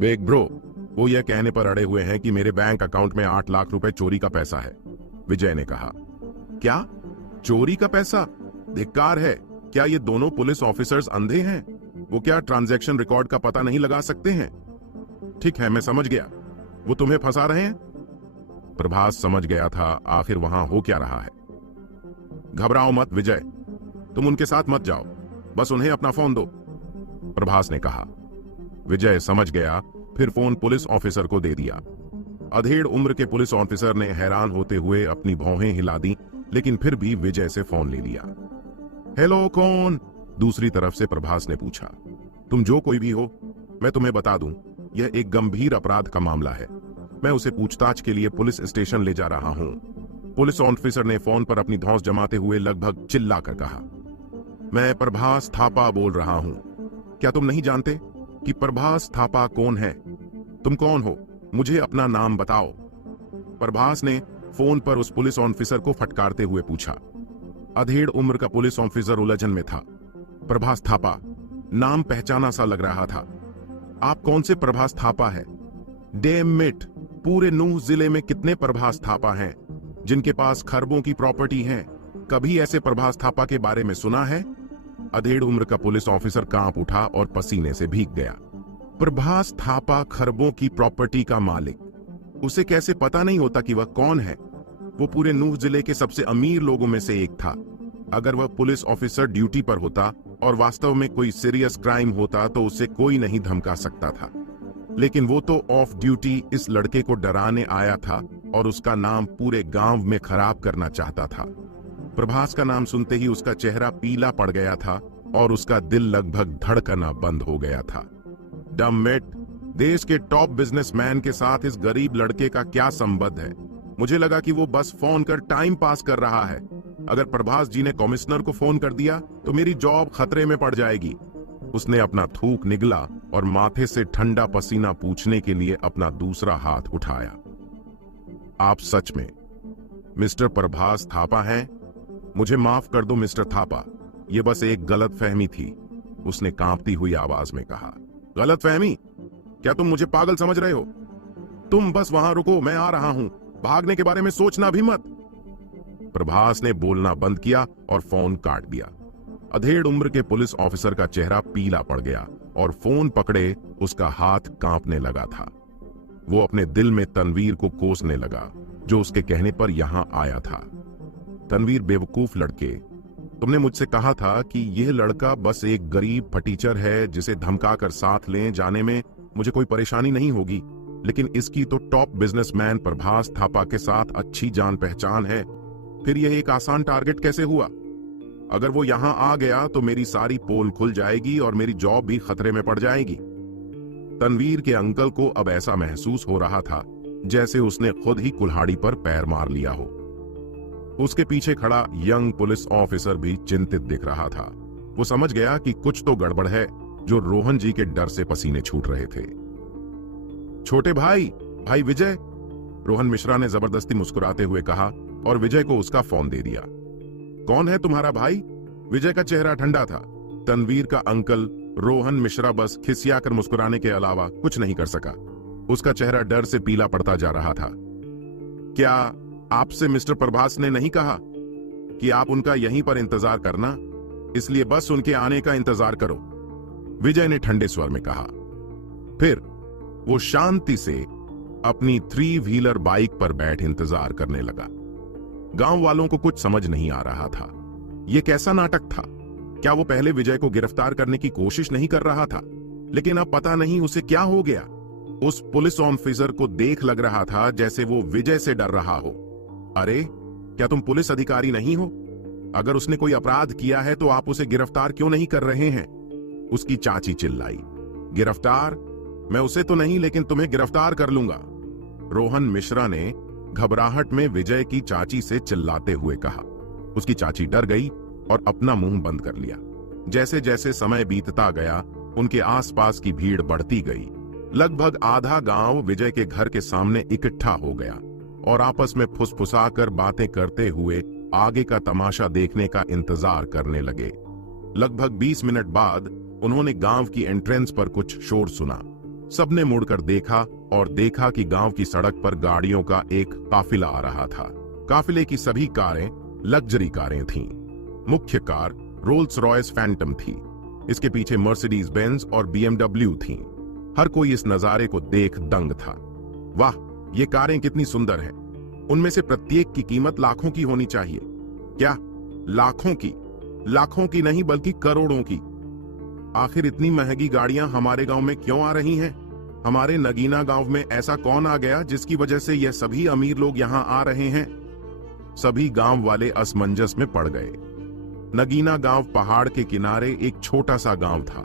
Bag bro, वो यह कहने पर अड़े हुए हैं कि मेरे बैंक अकाउंट में 8 लाख रुपए चोरी का पैसा है, विजय ने कहा। क्या? चोरी का पैसा? धिक्कार है। क्या ये दोनों पुलिस ऑफिसर्स अंधे हैं? वो क्या ट्रांजैक्शन रिकॉर्ड का पता नहीं लगा सकते हैं? ठीक है, मैं समझ गया, वो तुम्हें फंसा रहे हैं। प्रभास समझ गया था आखिर वहां हो क्या रहा है। घबराओ मत विजय, तुम उनके साथ मत जाओ, बस उन्हें अपना फोन दो, प्रभास ने कहा। विजय समझ गया, फिर फोन पुलिस ऑफिसर को दे दिया। अधेड़ उम्र के पुलिस ऑफिसर ने हैरान होते हुए अपनी भौहें हिला दी, लेकिन फिर भी विजय से फोन ले लिया। हेलो, कौन? दूसरी तरफ से प्रभास ने पूछा। तुम जो कोई भी हो, मैं तुम्हें बता दूं, यह एक गंभीर अपराध का मामला है। मैं उसे पूछताछ के लिए पुलिस स्टेशन ले जा रहा हूं, पुलिस ऑफिसर ने फोन पर अपनी धौंस जमाते हुए लगभग चिल्लाकर कहा। मैं प्रभास थापा बोल रहा हूं। क्या तुम नहीं जानते कि प्रभास थापा कौन है? तुम कौन हो? मुझे अपना नाम बताओ, प्रभास ने फोन पर उस पुलिस ऑफिसर को फटकारते हुए पूछा। अधेड़ उम्र का पुलिस ऑफिसर उलझन में था। प्रभास थापा, नाम पहचाना सा लग रहा था। आप कौन से प्रभास थापा है? डैम इट, पूरे नूह जिले में कितने प्रभास थापा हैं जिनके पास खरबों की प्रॉपर्टी है? कभी ऐसे प्रभास थापा के बारे में सुना है? अधेड़ उम्र का पुलिस ऑफिसर कांप उठा और पसीने से भीग गया। प्रभास थापा खरबों की प्रॉपर्टी का मालिक, उसे कैसे पता नहीं होता कि वह कौन है? वो पूरे नूह जिले के सबसे अमीर लोगों में से एक था। अगर वह पुलिस ऑफिसर ड्यूटी पर होता और वास्तव में कोई सीरियस क्राइम होता तो उसे कोई नहीं धमका सकता था, लेकिन वो तो ऑफ ड्यूटी इस लड़के को डराने आया था और उसका नाम पूरे गांव में खराब करना चाहता था। प्रभास का नाम सुनते ही उसका चेहरा पीला पड़ गया था और उसका दिल लगभग धड़कना बंद हो गया था। डम्मिट, देश के टॉप बिजनेसमैन के साथ इस गरीब लड़के का क्या संबंध है? मुझे लगा कि वो बस फोन कर टाइम पास कर रहा है। अगर प्रभास जी ने कमिश्नर को फोन कर दिया तो मेरी जॉब खतरे में पड़ जाएगी। उसने अपना थूक निगला और माथे से ठंडा पसीना पूछने के लिए अपना दूसरा हाथ उठाया। आप सच में मिस्टर प्रभास थापा हैं? मुझे माफ कर दो मिस्टर थापा, यह बस एक गलतफहमी थी, उसने कांपती हुई आवाज में कहा। गलतफहमी? क्या तुम मुझे पागल समझ रहे हो? तुम बस वहां रुको, मैं आ रहा हूं, भागने के बारे में सोचना भी मत। प्रभास ने बोलना बंद किया और फोन काट दिया। अधेड़ उम्र के पुलिस ऑफिसर का चेहरा पीला पड़ गया और फोन पकड़े उसका हाथ कांपने लगा था। वो अपने दिल में तनवीर को कोसने लगा, जो उसके कहने पर यहां आया था। तनवीर बेवकूफ लड़के, तुमने मुझसे कहा था कि यह लड़का बस एक गरीब फटीचर है जिसे धमकाकर साथ ले जाने में मुझे कोई परेशानी नहीं होगी, लेकिन इसकी तो टॉप बिजनेसमैन प्रभास थापा के साथ अच्छी जान पहचान है। फिर यह एक आसान टारगेट कैसे हुआ? अगर वो यहां आ गया तो मेरी सारी पोल खुल जाएगी और मेरी जॉब भी खतरे में पड़ जाएगी। तनवीर के अंकल को अब ऐसा महसूस हो रहा था जैसे उसने खुद ही कुल्हाड़ी पर पैर मार लिया हो। उसके पीछे खड़ा यंग पुलिस ऑफिसर भी चिंतित दिख रहा था। वो समझ गया कि कुछ तो गड़बड़ है, जो रोहन जी के डर से पसीने छूट रहे थे। छोटे भाई, भाई विजय, रोहन मिश्रा ने जबरदस्ती मुस्कुराते हुए कहा और विजय को उसका फोन दे दिया। कौन है तुम्हारा भाई? विजय का चेहरा ठंडा था। तनवीर का अंकल रोहन मिश्रा बस खिसियाकर मुस्कुराने के अलावा कुछ नहीं कर सका। उसका चेहरा डर से पीला पड़ता जा रहा था। क्या आपसे मिस्टर प्रभास ने नहीं कहा कि आप उनका यहीं पर इंतजार करना, इसलिए बस उनके आने का इंतजार करो, विजय ने ठंडे स्वर में कहा। फिर वो शांति से अपनी 3 व्हीलर बाइक पर बैठ इंतजार करने लगा। गांव वालों को कुछ समझ नहीं आ रहा था। यह कैसा नाटक था? क्या वो पहले विजय को गिरफ्तार करने की कोशिश नहीं कर रहा था? लेकिन अब पता नहीं उसे क्या हो गया। उस पुलिस ऑफिसर को देख लग रहा था जैसे वो विजय से डर रहा हो। अरे, क्या तुम पुलिस अधिकारी नहीं हो? अगर उसने कोई अपराध किया है तो आप उसे गिरफ्तार क्यों नहीं कर रहे हैं? उसकी चाची चिल्लाई। गिरफ्तार? मैं उसे तो नहीं, लेकिन तुम्हें गिरफ्तार कर लूंगा, रोहन मिश्रा ने घबराहट में विजय की चाची से चिल्लाते हुए कहा। उसकी चाची डर गई और अपना मुंह बंद कर लिया। जैसे जैसे समय बीतता गया, उनके आसपास की भीड़ बढ़ती गई। लगभग आधा गांव विजय के घर के सामने इकट्ठा हो गया और आपस में फुसफुसाकर बातें करते हुए आगे का तमाशा देखने का इंतजार करने लगे। लगभग 20 मिनट बाद उन्होंने गांव की एंट्रेंस पर कुछ शोर सुना। सबने मुड़कर देखा और देखा कि गांव की सड़क पर गाड़ियों का एक काफिला आ रहा था। काफिले की सभी कारें लग्जरी कारें थीं। मुख्य कार रोल्स रॉयस फैंटम थी। इसके पीछे मर्सिडीज बेंज और बीएमडब्ल्यू थीं। हर कोई इस नजारे को देख दंग था। वाह, ये कारें कितनी सुंदर हैं। उनमें से प्रत्येक की कीमत लाखों की होनी चाहिए। क्या लाखों की? लाखों की नहीं बल्कि करोड़ों की। आखिर इतनी महंगी गाड़ियां हमारे गांव में क्यों आ रही हैं? हमारे नगीना गांव में ऐसा कौन आ गया जिसकी वजह से यह सभी अमीर लोग यहां आ रहे हैं? सभी गांव वाले असमंजस में पड़ गए। नगीना गांव पहाड़ के किनारे एक छोटा सा गांव था।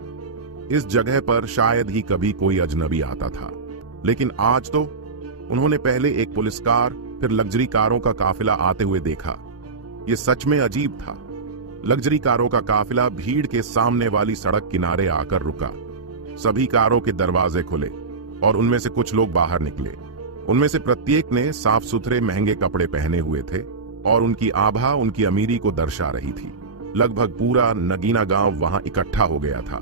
इस जगह पर शायद ही कभी कोई अजनबी आता था, लेकिन आज तो उन्होंने पहले एक पुलिस कार, फिर लग्जरी कारों का काफिला आते हुए देखा। यह सच में अजीब था। लग्जरी कारों का काफिला भीड़ के सामने वाली सड़क किनारे आकर रुका। सभी कारों के दरवाजे खुले और उनमें से कुछ लोग बाहर निकले। उनमें से प्रत्येक ने साफ सुथरे महंगे कपड़े पहने हुए थे और उनकी आभा उनकी अमीरी को दर्शा रही थी। लगभग पूरा नगीना गांव वहां इकट्ठा हो गया था।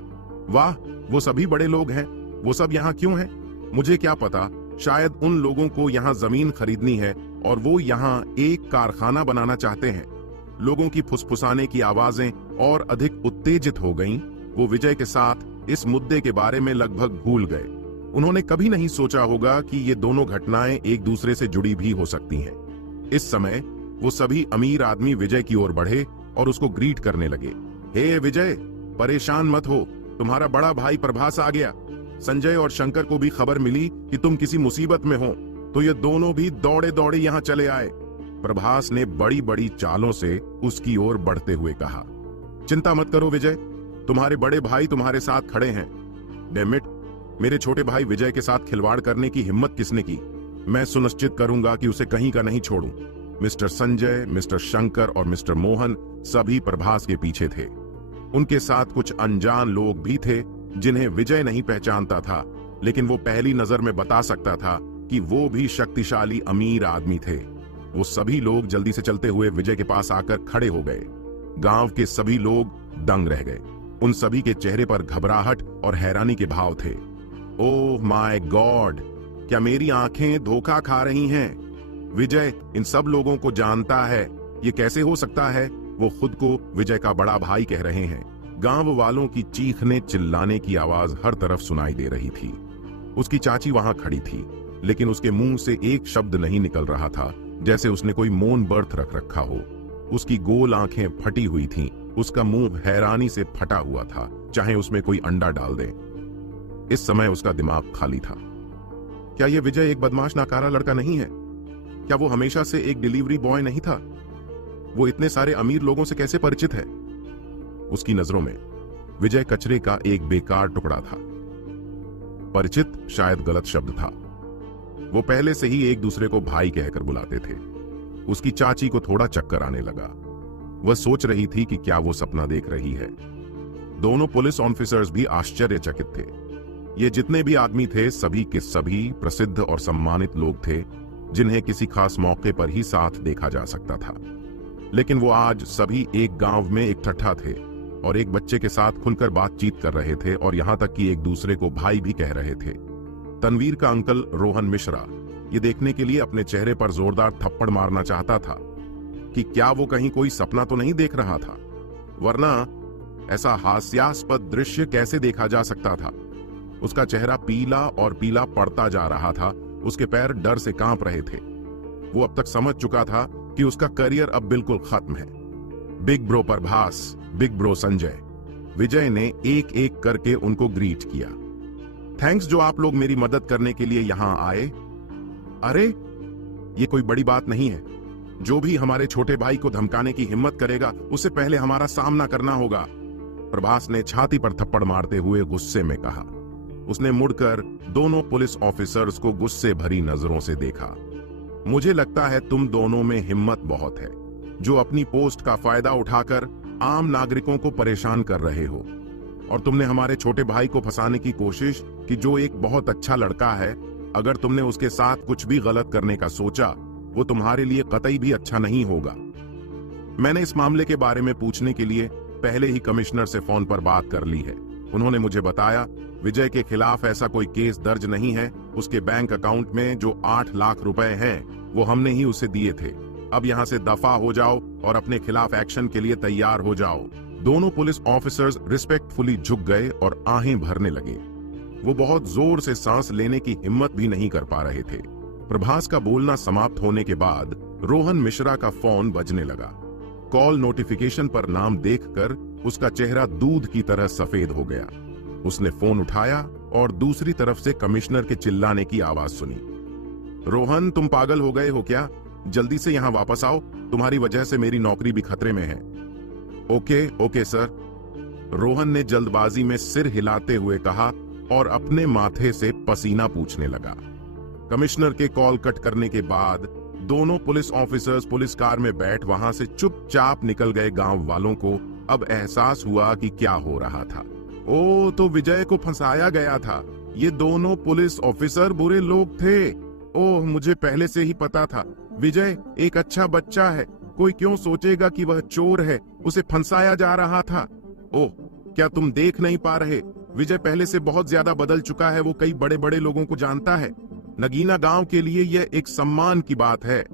वाह, वो सभी बड़े लोग हैं। वो सब यहाँ क्यों हैं? मुझे क्या पता, शायद उन लोगों को यहाँ जमीन खरीदनी है और वो यहाँ एक कारखाना बनाना चाहते हैं। लोगों की फुसफुसाने की आवाजें और अधिक उत्तेजित हो गईं। वो विजय के साथ इस मुद्दे के बारे में लगभग भूल गए। उन्होंने कभी नहीं सोचा होगा कि ये दोनों घटनाएं एक दूसरे से जुड़ी भी हो सकती हैं। इस समय वो सभी अमीर आदमी विजय की ओर बढ़े और उसको ग्रीट करने लगे। हे विजय, परेशान मत हो, तुम्हारा बड़ा भाई प्रभास आ गया। संजय और शंकर को भी खबर मिली कि तुम किसी मुसीबत में हो, तो ये दोनों भी दौड़े दौड़े यहाँ चले आए। प्रभास ने बड़ी बड़ी चालों से उसकी ओर बढ़ते हुए कहा, चिंता मत करो विजय, तुम्हारे बड़े भाई तुम्हारे साथ खड़े हैं। डैमिट, मेरे छोटे भाई विजय के साथ खिलवाड़ करने की हिम्मत किसने की? मैं सुनिश्चित करूंगा कि उसे कहीं का नहीं छोड़ूं। मिस्टर संजय, मिस्टर शंकर और मिस्टर मोहन सभी प्रभास के पीछे थे। उनके साथ कुछ अनजान लोग भी थे जिन्हें विजय नहीं पहचानता था, लेकिन वो पहली नजर में बता सकता था कि वो भी शक्तिशाली अमीर आदमी थे। वो सभी लोग जल्दी से चलते हुए विजय के पास आकर खड़े हो गए। गांव के सभी लोग दंग रह गए। उन सभी के चेहरे पर घबराहट और हैरानी के भाव थे। ओह माय गॉड, क्या मेरी आंखें धोखा खा रही हैं? विजय इन सब लोगों को जानता है, ये कैसे हो सकता है? वो खुद को विजय का बड़ा भाई कह रहे हैं। गांव वालों की चीखने चिल्लाने की आवाज हर तरफ सुनाई दे रही थी। उसकी चाची वहां खड़ी थी, लेकिन उसके मुंह से एक शब्द नहीं निकल रहा था, जैसे उसने कोई मौन व्रत रख रखा हो। उसकी गोल आंखें फटी हुई थीं, उसका मुंह हैरानी से फटा हुआ था, चाहे उसमें कोई अंडा डाल दे। इस समय उसका दिमाग खाली था। क्या यह विजय एक बदमाश नाकारा लड़का नहीं है? क्या वो हमेशा से एक डिलीवरी बॉय नहीं था? वो इतने सारे अमीर लोगों से कैसे परिचित है? उसकी नजरों में विजय कचरे का एक बेकार टुकड़ा था। परिचित शायद गलत शब्द था। वो पहले से ही एक दूसरे को भाई कहकर बुलाते थे। उसकी चाची को थोड़ा चक्कर आने लगा। वह सोच रही थी कि क्या वो सपना देख रही है। दोनों पुलिस ऑफिसर्स भी आश्चर्यचकित थे। ये जितने भी आदमी थे, सभी के सभी प्रसिद्ध और सम्मानित लोग थे, जिन्हें किसी खास मौके पर ही साथ देखा जा सकता था। लेकिन वो आज सभी एक गांव में इकट्ठा थे और एक बच्चे के साथ खुलकर बातचीत कर रहे थे और यहां तक कि एक दूसरे को भाई भी कह रहे थे। तनवीर का अंकल रोहन मिश्रा ये देखने के लिए अपने चेहरे पर जोरदार थप्पड़ मारना चाहता था कि क्या वो कहीं कोई सपना तो नहीं देख रहा था, वरना ऐसा हास्यास्पद दृश्य कैसे देखा जा सकता था। उसका चेहरा पीला और पीला पड़ता जा रहा था। उसके पैर डर से कांप रहे थे। वो अब तक समझ चुका था कि उसका करियर अब बिल्कुल खत्म है। Big bro Prabhas, big bro Sanjay. Vijay ने एक एक करके उनको ग्रीट किया। थैंक्स जो आप लोग मेरी मदद करने के लिए यहां आए। अरे ये कोई बड़ी बात नहीं है। जो भी हमारे छोटे भाई को धमकाने की हिम्मत करेगा, उससे पहले हमारा सामना करना होगा। प्रभास ने छाती पर थप्पड़ मारते हुए गुस्से में कहा। उसने मुड़कर दोनों पुलिस ऑफिसर्स को गुस्से भरी नजरों से देखा। मुझे लगता है तुम दोनों में हिम्मत बहुत है, जो अपनी पोस्ट का फायदा उठाकर आम नागरिकों को परेशान कर रहे हो। और तुमने हमारे छोटे भाई को फंसाने की कोशिश की, जो एक बहुत अच्छा लड़का है। अगर तुमने उसके साथ कुछ भी गलत करने का सोचा, वो तुम्हारे लिए कतई भी अच्छा नहीं होगा। मैंने इस मामले के बारे में पूछने के लिए पहले ही कमिश्नर से फोन पर बात कर ली है। उन्होंने मुझे बताया विजय के खिलाफ ऐसा कोई केस दर्ज नहीं है। उसके बैंक अकाउंट में जो 8 लाख रुपए हैं वो हमने ही उसे दिए थे। अब यहाँ से दफा हो जाओ और अपने खिलाफ एक्शन के लिए तैयार हो जाओ। दोनों पुलिस ऑफिसर्स रिस्पेक्टफुली झुक गए और आहें भरने लगे। वो बहुत जोर से सांस लेने की हिम्मत भी नहीं कर पा रहे थे। प्रभास का बोलना समाप्त होने के बाद रोहन मिश्रा का फोन बजने लगा। कॉल नोटिफिकेशन पर नाम देखकर उसका चेहरा दूध की तरह सफेद हो गया। उसने फोन उठाया और दूसरी तरफ से कमिश्नर के चिल्लाने की आवाज सुनी। रोहन, तुम पागल हो गए हो क्या? जल्दी से यहां वापस आओ, तुम्हारी वजह से मेरी नौकरी भी खतरे में है। ओके ओके सर, रोहन ने जल्दबाजी में सिर हिलाते हुए कहा और अपने माथे से पसीना पूछने लगा। कमिश्नर के कॉल कट करने के बाद दोनों पुलिस ऑफिसर्स पुलिस कार में बैठ वहां से चुपचाप निकल गए। गांव वालों को अब एहसास हुआ कि क्या हो रहा था। ओ, तो विजय को फंसाया गया था। ये दोनों पुलिस ऑफिसर बुरे लोग थे। ओह, मुझे पहले से ही पता था। विजय एक अच्छा बच्चा है, कोई क्यों सोचेगा कि वह चोर है। उसे फंसाया जा रहा था। ओह, क्या तुम देख नहीं पा रहे? विजय पहले से बहुत ज्यादा बदल चुका है। वो कई बड़े बड़े लोगों को जानता है। नगीना गांव के लिए यह एक सम्मान की बात है।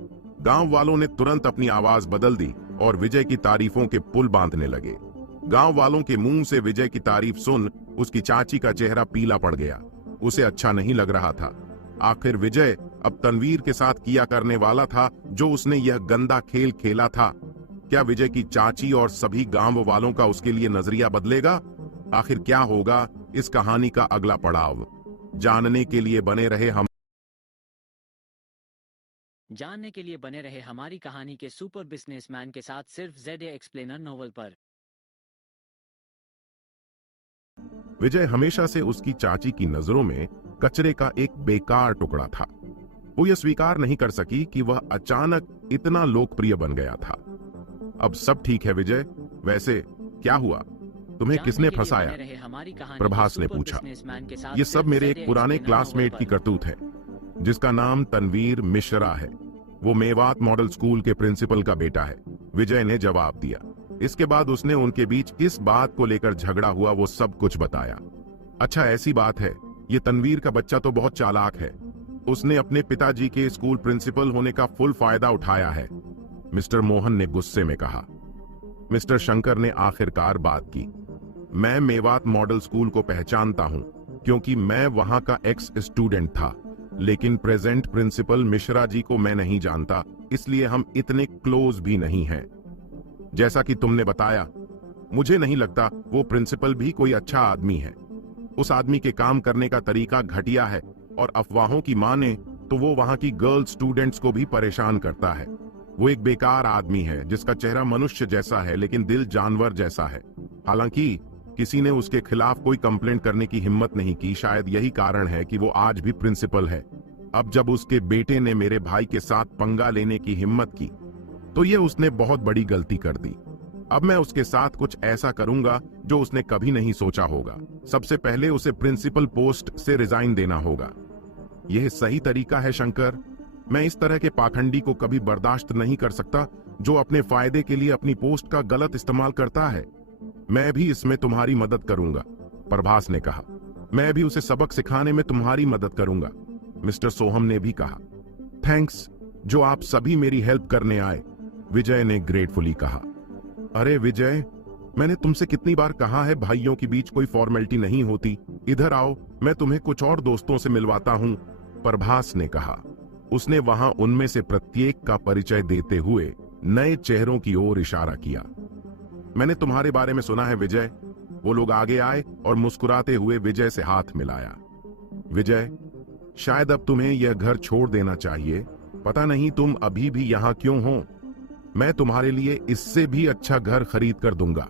गांव वालों ने तुरंत अपनी आवाज बदल दी और विजय की तारीफों के पुल बांधने लगे। गांव वालों के मुंह से विजय की तारीफ सुन उसकी चाची का चेहरा पीला पड़ गया। उसे अच्छा नहीं लग रहा था। आखिर विजय अब तनवीर के साथ किया करने वाला था जो उसने यह गंदा खेल खेला था। क्या विजय की चाची और सभी गांव वालों का उसके लिए नजरिया बदलेगा? आखिर क्या होगा इस कहानी का अगला पड़ाव? जानने के लिए बने रहे हमारी कहानी के सुपर बिजनेसमैन के साथ सिर्फ ZA एक्सप्लेनर नोवेल पर। विजय हमेशा से उसकी चाची की नजरों में कचरे का एक बेकार टुकड़ा था। वो यह स्वीकार नहीं कर सकी कि वह अचानक इतना लोकप्रिय बन गया था। अब सब ठीक है विजय, वैसे क्या हुआ? तुम्हें किसने फंसाया? प्रभास ने पूछा। ये सब मेरे एक पुराने क्लासमेट की करतूत है जिसका नाम तनवीर मिश्रा है। वो मेवात मॉडल स्कूल के प्रिंसिपल का बेटा है, विजय ने जवाब दिया। इसके बाद उसने उनके बीच किस बात को लेकर झगड़ा हुआ वो सब कुछ बताया। अच्छा, ऐसी बात है। ये तनवीर का बच्चा तो बहुत चालाक है। उसने अपने पिताजी के स्कूल प्रिंसिपल होने का फुल फायदा उठाया है, मिस्टर मोहन ने गुस्से में कहा। मिस्टर शंकर ने आखिरकार बात की। मैं मेवात मॉडल स्कूल को पहचानता हूं क्योंकि मैं वहां का एक्स स्टूडेंट था, लेकिन प्रेजेंट प्रिंसिपल मिश्रा जी को मैं नहीं जानता, इसलिए हम इतने क्लोज भी नहीं हैं। जैसा कि तुमने बताया, मुझे नहीं लगता वो प्रिंसिपल भी कोई अच्छा आदमी है। उस आदमी के काम करने का तरीका घटिया है और अफवाहों की माने तो वो वहां की गर्ल स्टूडेंट्स को भी परेशान करता है। वो एक बेकार आदमी है जिसका चेहरा मनुष्य जैसा है लेकिन दिल जानवर जैसा है। हालांकि किसी ने उसके खिलाफ कोई कंप्लेंट करने की हिम्मत नहीं की। शायद यही कारण है कि वो आज भी प्रिंसिपल है। अब जब उसके बेटे ने मेरे भाई के साथ पंगा लेने की हिम्मत की तो ये उसने बहुत बड़ी गलती कर दी। अब मैं उसके साथ कुछ ऐसा करूंगा जो उसने कभी नहीं सोचा होगा। सबसे पहले उसे प्रिंसिपल पोस्ट से रिजाइन देना होगा। यह सही तरीका है शंकर। मैं इस तरह के पाखंडी को कभी बर्दाश्त नहीं कर सकता जो अपने फायदे के लिए अपनी पोस्ट का गलत इस्तेमाल करता है। मैं भी इसमें तुम्हारी मदद करूंगा, प्रभास ने कहा। मैं भी उसे सबक सिखाने में तुम्हारी मदद करूंगा, मिस्टर सोहम ने भी कहा। थैंक्स, जो आप सभी मेरी हेल्प करने आए, विजय ने ग्रेटफुली कहा। अरे विजय, मैंने तुमसे कितनी बार कहा है भाइयों के बीच कोई फॉर्मेलिटी नहीं होती। इधर आओ, मैं तुम्हें कुछ और दोस्तों से मिलवाता हूं, प्रभास ने कहा। उसने वहां उनमें से प्रत्येक का परिचय देते हुए नए चेहरों की ओर इशारा किया। मैंने तुम्हारे बारे में सुना है विजय। वो लोग आगे आए और मुस्कुराते हुए विजय से हाथ मिलाया। विजय, शायद अब तुम्हें यह घर छोड़ देना चाहिए। पता नहीं तुम अभी भी यहां क्यों हो। मैं तुम्हारे लिए इससे भी अच्छा घर खरीद कर दूंगा।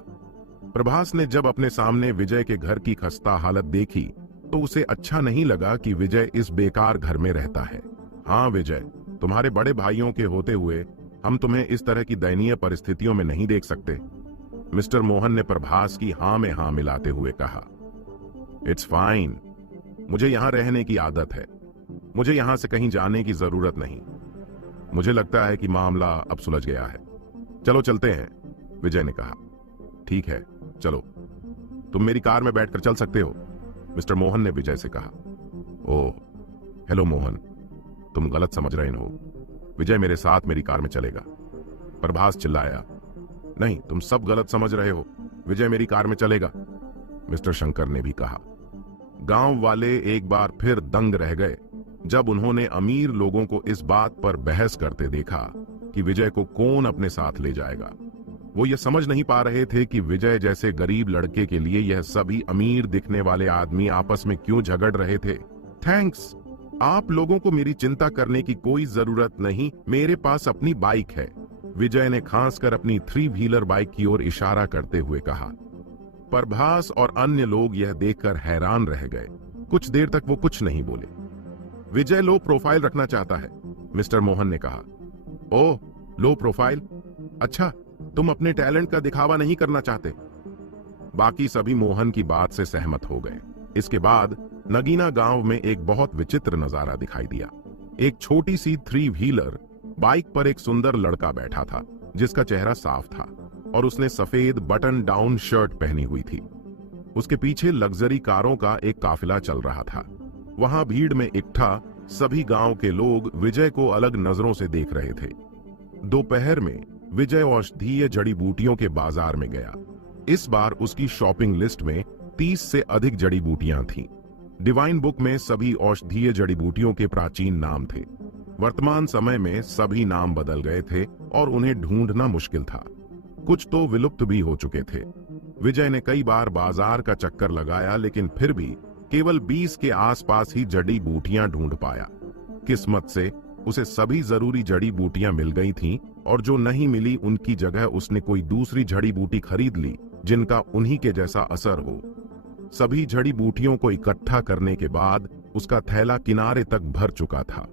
प्रभास ने जब अपने सामने विजय के घर की खस्ता हालत देखी तो उसे अच्छा नहीं लगा कि विजय इस बेकार घर में रहता है। हाँ विजय, तुम्हारे बड़े भाइयों के होते हुए हम तुम्हें इस तरह की दयनीय परिस्थितियों में नहीं देख सकते, मिस्टर मोहन ने प्रभास की हां में हां मिलाते हुए कहा। इट्स फाइन, मुझे यहां रहने की आदत है। मुझे यहां से कहीं जाने की जरूरत नहीं। मुझे लगता है कि मामला अब सुलझ गया है। चलो चलते हैं, विजय ने कहा। ठीक है, चलो। तुम मेरी कार में बैठकर चल सकते हो, मिस्टर मोहन ने विजय से कहा। ओह, हेलो मोहन, तुम गलत समझ रहे हो। विजय मेरे साथ मेरी कार में चलेगा। प्रभास चिल्लाया। नहीं, तुम सब गलत समझ रहे हो। विजय मेरी कार में चलेगा, मिस्टर शंकर ने भी कहा। गांव वाले एक बार फिर दंग रह गए जब उन्होंने अमीर लोगों को इस बात पर बहस करते देखा कि विजय को कौन अपने साथ ले जाएगा। वो ये समझ नहीं पा रहे थे कि विजय जैसे गरीब लड़के के लिए यह सभी अमीर दिखने वाले आदमी आपस में क्यों झगड़ रहे थे। थैंक्स, आप लोगों को मेरी चिंता करने की कोई जरूरत नहीं, मेरे पास अपनी बाइक है, विजय ने खांसकर अपनी 3 व्हीलर बाइक की ओर इशारा करते हुए कहा। प्रभास और अन्य लोग यह देखकर हैरान रह गए। कुछ देर तक वो कुछ नहीं बोले। विजय लो प्रोफाइल रखना चाहता है, मिस्टर मोहन ने कहा। ओह, लो प्रोफाइल? अच्छा, तुम अपने टैलेंट का दिखावा नहीं करना चाहते? बाकी सभी मोहन की बात से सहमत हो गए। इसके बाद नगीना गांव में एक बहुत विचित्र नजारा दिखाई दिया। एक छोटी सी 3 व्हीलर बाइक पर एक सुंदर लड़का बैठा था जिसका चेहरा साफ था और उसने सफेद बटन डाउन शर्ट पहनी हुई थी। उसके पीछे लग्जरी कारों का एक काफिला चल रहा था। वहां भीड़ में इकट्ठा सभी गांव के लोग विजय को अलग नजरों से देख रहे थे। दोपहर में विजय औषधीय जड़ी बूटियों के बाजार में गया। इस बार उसकी शॉपिंग लिस्ट में 30 से अधिक जड़ी बूटियां थीं। डिवाइन बुक में सभी औषधीय जड़ी बूटियों के प्राचीन नाम थे। वर्तमान समय में सभी नाम बदल गए थे और उन्हें ढूंढना मुश्किल था। कुछ तो विलुप्त भी हो चुके थे। विजय ने कई बार बाजार का चक्कर लगाया, लेकिन फिर भी केवल 20 के आसपास ही जड़ी बूटियां ढूंढ पाया। किस्मत से उसे सभी जरूरी जड़ी बूटियां मिल गई थीं और जो नहीं मिली उनकी जगह उसने कोई दूसरी जड़ी बूटी खरीद ली जिनका उन्हीं के जैसा असर हो। सभी जड़ी बूटियों को इकट्ठा करने के बाद उसका थैला किनारे तक भर चुका था।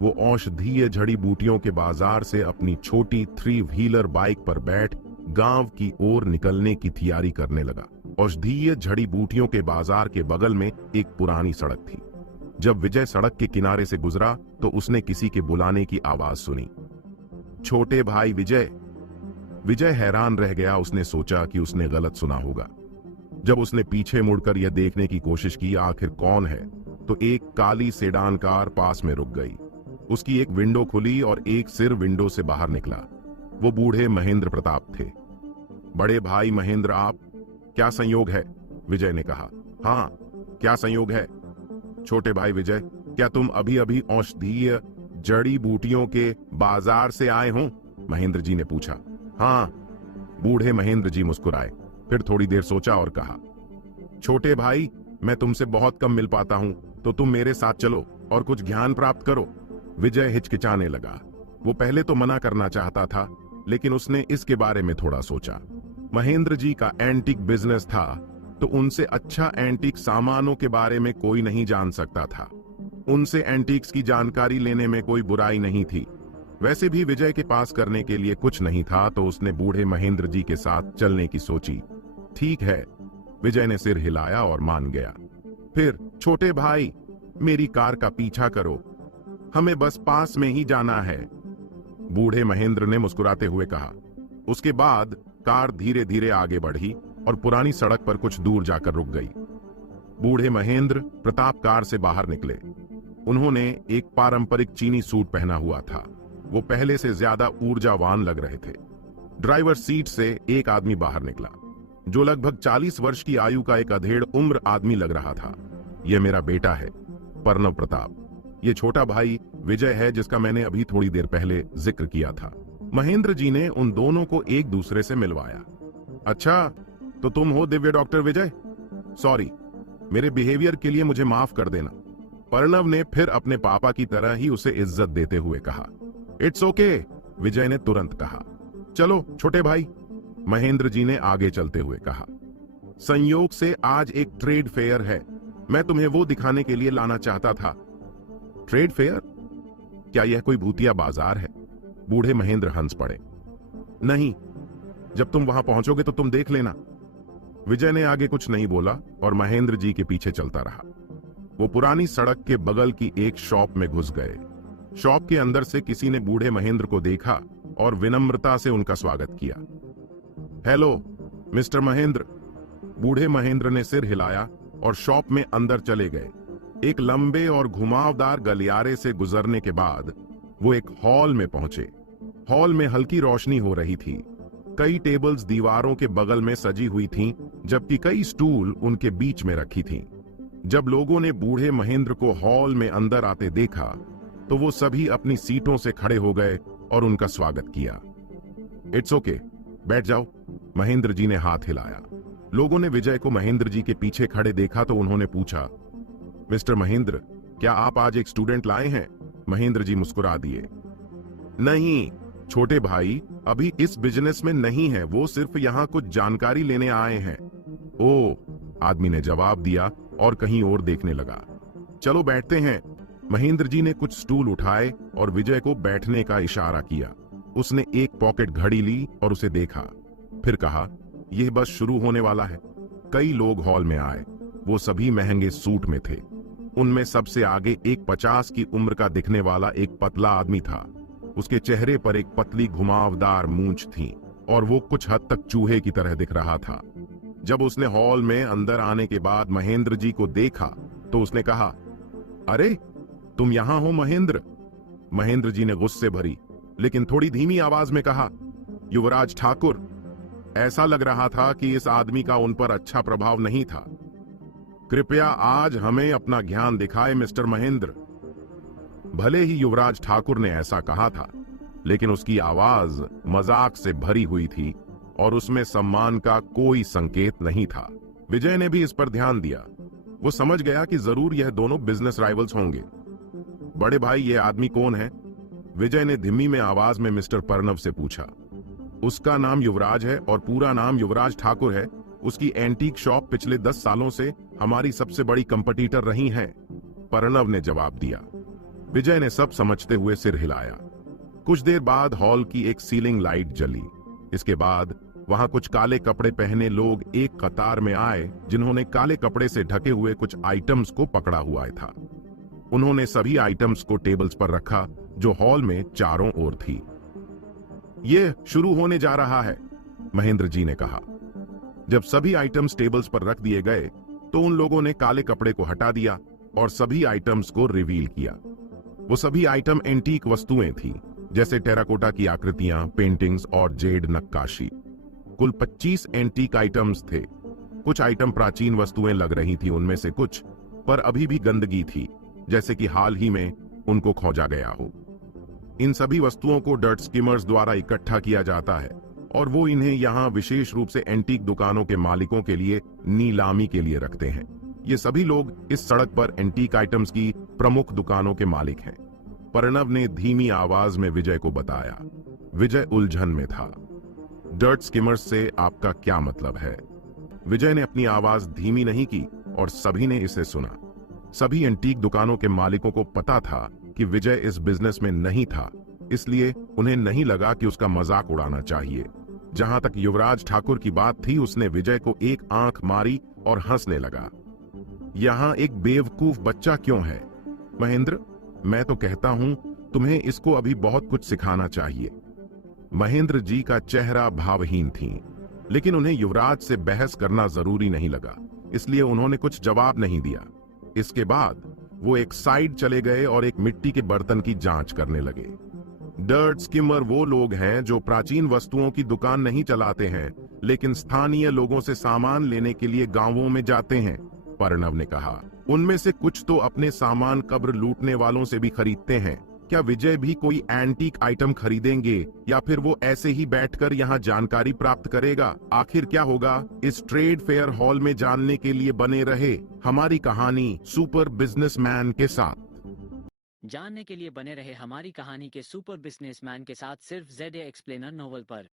वो औषधीय जड़ी बूटियों के बाजार से अपनी छोटी 3 व्हीलर बाइक पर बैठ गांव की ओर निकलने की तैयारी करने लगा। औषधीय जड़ी बूटियों के बाजार के बगल में एक पुरानी सड़क थी। जब विजय सड़क के किनारे से गुजरा तो उसने किसी के बुलाने की आवाज सुनी। छोटे भाई विजय। विजय हैरान रह गया। उसने सोचा कि उसने गलत सुना होगा। जब उसने पीछे मुड़कर यह देखने की कोशिश की आखिर कौन है, तो एक काली सेडान कार पास में रुक गई। उसकी एक विंडो खुली और एक सिर विंडो से बाहर निकला। वो बूढ़े महेंद्र प्रताप थे। बड़े भाई महेंद्र, आप? क्या संयोग है? विजय ने कहा। हाँ, क्या संयोग है? छोटे भाई विजय, क्या तुम अभी अभी औषधीय जड़ी बूटियों के बाजार से आए हो? महेंद्र जी ने पूछा। हाँ, बूढ़े महेंद्र जी मुस्कुराए, फिर थोड़ी देर सोचा और कहा, छोटे भाई, मैं तुमसे बहुत कम मिल पाता हूं, तो तुम मेरे साथ चलो और कुछ ज्ञान प्राप्त करो। विजय हिचकिचाने लगा। वो पहले तो मना करना चाहता था, लेकिन उसने इसके बारे में थोड़ा सोचा। महेंद्र जी का एंटीक बिजनेस था, तो उनसे अच्छा एंटीक सामानों के बारे में कोई नहीं जान सकता था। उनसे एंटीक्स की जानकारी लेने में कोई बुराई नहीं थी। वैसे भी विजय के पास करने के लिए कुछ नहीं था, तो उसने बूढ़े महेंद्र जी के साथ चलने की सोची। ठीक है, विजय ने सिर हिलाया और मान गया। फिर, छोटे भाई, मेरी कार का पीछा करो, हमें बस पास में ही जाना है, बूढ़े महेंद्र ने मुस्कुराते हुए कहा। उसके बाद कार धीरे धीरे आगे बढ़ी और पुरानी सड़क पर कुछ दूर जाकर रुक गई। बूढ़े महेंद्र प्रताप कार से बाहर निकले। उन्होंने एक पारंपरिक चीनी सूट पहना हुआ था। वो पहले से ज्यादा ऊर्जावान लग रहे थे। ड्राइवर सीट से एक आदमी बाहर निकला, जो लगभग 40 वर्ष की आयु का एक अधेड़ उम्र आदमी लग रहा था। यह मेरा बेटा है, प्रणव प्रताप। ये छोटा भाई विजय है, जिसका मैंने अभी थोड़ी देर पहले जिक्र किया था। महेंद्र जी ने उन दोनों को एक दूसरे से मिलवाया। अच्छा, तो तुम हो दिव्य डॉक्टर विजय? सॉरी, मेरे बिहेवियर के लिए मुझे माफ कर देना, प्रणव ने फिर अपने पापा की तरह ही उसे इज्जत देते हुए कहा। इट्स ओके, विजय ने तुरंत कहा। चलो छोटे भाई, महेंद्र जी ने आगे चलते हुए कहा। संयोग से आज एक ट्रेड फेयर है, मैं तुम्हें वो दिखाने के लिए लाना चाहता था। Trade fair? क्या यह कोई भूतिया बाजार है? बूढ़े महेंद्र हंस पड़े। नहीं, जब तुम वहां पहुंचोगे तो तुम देख लेना। विजय ने आगे कुछ नहीं बोला और महेंद्र जी के पीछे चलता रहा। वो पुरानी सड़क के बगल की एक शॉप में घुस गए। शॉप के अंदर से किसी ने बूढ़े महेंद्र को देखा और विनम्रता से उनका स्वागत किया। हेलो मिस्टर महेंद्र, बूढ़े महेंद्र ने सिर हिलाया और शॉप में अंदर चले गए। एक लंबे और घुमावदार गलियारे से गुजरने के बाद वो एक हॉल में पहुंचे। हॉल में हल्की रोशनी हो रही थी। कई टेबल्स दीवारों के बगल में सजी हुई थीं, जबकि कई स्टूल उनके बीच में रखी थीं। जब लोगों ने बूढ़े महेंद्र को हॉल में अंदर आते देखा तो वो सभी अपनी सीटों से खड़े हो गए और उनका स्वागत किया। इट्स ओके, बैठ जाओ, महेंद्र जी ने हाथ हिलाया। लोगों ने विजय को महेंद्र जी के पीछे खड़े देखा तो उन्होंने पूछा, मिस्टर महेंद्र, क्या आप आज एक स्टूडेंट लाए हैं? महेंद्र जी मुस्कुरा दिए। नहीं छोटे भाई, अभी इस बिजनेस में नहीं है, वो सिर्फ यहाँ कुछ जानकारी लेने आए हैं। ओ, आदमी ने जवाब दिया और कहीं और देखने लगा। चलो बैठते हैं। महेंद्र जी ने कुछ स्टूल उठाए और विजय को बैठने का इशारा किया। उसने एक पॉकेट घड़ी ली और उसे देखा, फिर कहा, यह बस शुरू होने वाला है। कई लोग हॉल में आए। वो सभी महंगे सूट में थे। उनमें सबसे आगे एक 50 की उम्र का दिखने वाला एक पतला आदमी था। उसके चेहरे पर एक पतली घुमावदार मूंछ थी और वो कुछ हद तक चूहे की तरह दिख रहा था। जब उसने हॉल में अंदर आने के बाद महेंद्र जी को देखा तो उसने कहा, अरे तुम यहां हो महेंद्र? महेंद्र जी ने गुस्से भरी लेकिन थोड़ी धीमी आवाज में कहा, युवराज ठाकुर। ऐसा लग रहा था कि इस आदमी का उन पर अच्छा प्रभाव नहीं था। कृपया आज हमें अपना ज्ञान दिखाए मिस्टर महेंद्र। भले ही युवराज ठाकुर ने ऐसा कहा था, लेकिन उसकी आवाज मजाक से भरी हुई थी और उसमें सम्मान का कोई संकेत नहीं था। विजय ने भी इस पर ध्यान दिया। वो समझ गया कि जरूर यह दोनों बिजनेस राइवल्स होंगे। बड़े भाई, ये आदमी कौन है? विजय ने धीमी में आवाज में मिस्टर पर्णव से पूछा। उसका नाम युवराज है और पूरा नाम युवराज ठाकुर है। उसकी एंटीक शॉप पिछले 10 सालों से हमारी सबसे बड़ी कंपटीटर रही है, पर्णव ने जवाब दिया। विजय ने सब समझते हुए सिर हिलाया। कुछ देर बाद हॉल की एक सीलिंग लाइट जली। इसके बाद वहां कुछ काले कपड़े पहने लोग एक कतार में आए, जिन्होंने काले कपड़े से ढके हुए कुछ आइटम्स को पकड़ा हुआ था। उन्होंने सभी आइटम्स को टेबल्स पर रखा जो हॉल में चारों ओर थी। यह शुरू होने जा रहा है, महेंद्र जी ने कहा। जब सभी आइटम्स टेबल्स पर रख दिए गए तो उन लोगों ने काले कपड़े को हटा दिया और सभी आइटम्स को रिवील किया। वो सभी आइटम एंटीक वस्तुएं थी, जैसे टेराकोटा की आकृतियां, पेंटिंग्स और जेड नक्काशी। कुल 25 एंटीक आइटम्स थे। कुछ आइटम प्राचीन वस्तुएं लग रही थी, उनमें से कुछ पर अभी भी गंदगी थी, जैसे कि हाल ही में उनको खोजा गया हो। इन सभी वस्तुओं को डर्ट स्किमर्स द्वारा इकट्ठा किया जाता है और वो इन्हें यहाँ विशेष रूप से एंटीक दुकानों के मालिकों के लिए नीलामी के लिए रखते हैं। ये सभी लोग इस सड़क पर एंटीक आइटम्स की प्रमुख दुकानों के मालिक हैं, प्रणव ने धीमी आवाज में विजय को बताया। विजय उलझन में था। डर्ट स्किमर्स से आपका क्या मतलब है? विजय ने अपनी आवाज धीमी नहीं की और सभी ने इसे सुना। सभी एंटीक दुकानों के मालिकों को पता था कि विजय इस बिजनेस में नहीं था, इसलिए उन्हें नहीं लगा कि उसका मजाक उड़ाना चाहिए। जहां तक युवराज ठाकुर की बात थी, उसने विजय को एक आंख मारी और हंसने लगा। यहां एक बेवकूफ बच्चा क्यों है? महेंद्र, मैं तो कहता हूं तुम्हें इसको अभी बहुत कुछ सिखाना चाहिए। महेंद्र जी का चेहरा भावहीन थी, लेकिन उन्हें युवराज से बहस करना जरूरी नहीं लगा, इसलिए उन्होंने कुछ जवाब नहीं दिया। इसके बाद वो एक साइड चले गए और एक मिट्टी के बर्तन की जांच करने लगे। डर्ट स्किमर वो लोग हैं जो प्राचीन वस्तुओं की दुकान नहीं चलाते हैं, लेकिन स्थानीय लोगों से सामान लेने के लिए गांवों में जाते हैं, प्रणव ने कहा। उनमें से कुछ तो अपने सामान कब्र लूटने वालों से भी खरीदते हैं। क्या विजय भी कोई एंटीक आइटम खरीदेंगे या फिर वो ऐसे ही बैठकर यहाँ जानकारी प्राप्त करेगा? आखिर क्या होगा? इस ट्रेड फेयर हॉल में जानने के लिए बने रहे हमारी कहानी सुपर बिजनेसमैन के साथ। जानने के लिए बने रहे हमारी कहानी के सुपर बिजनेसमैन के साथ सिर्फ ZA एक्सप्लेनर नोवेल पर।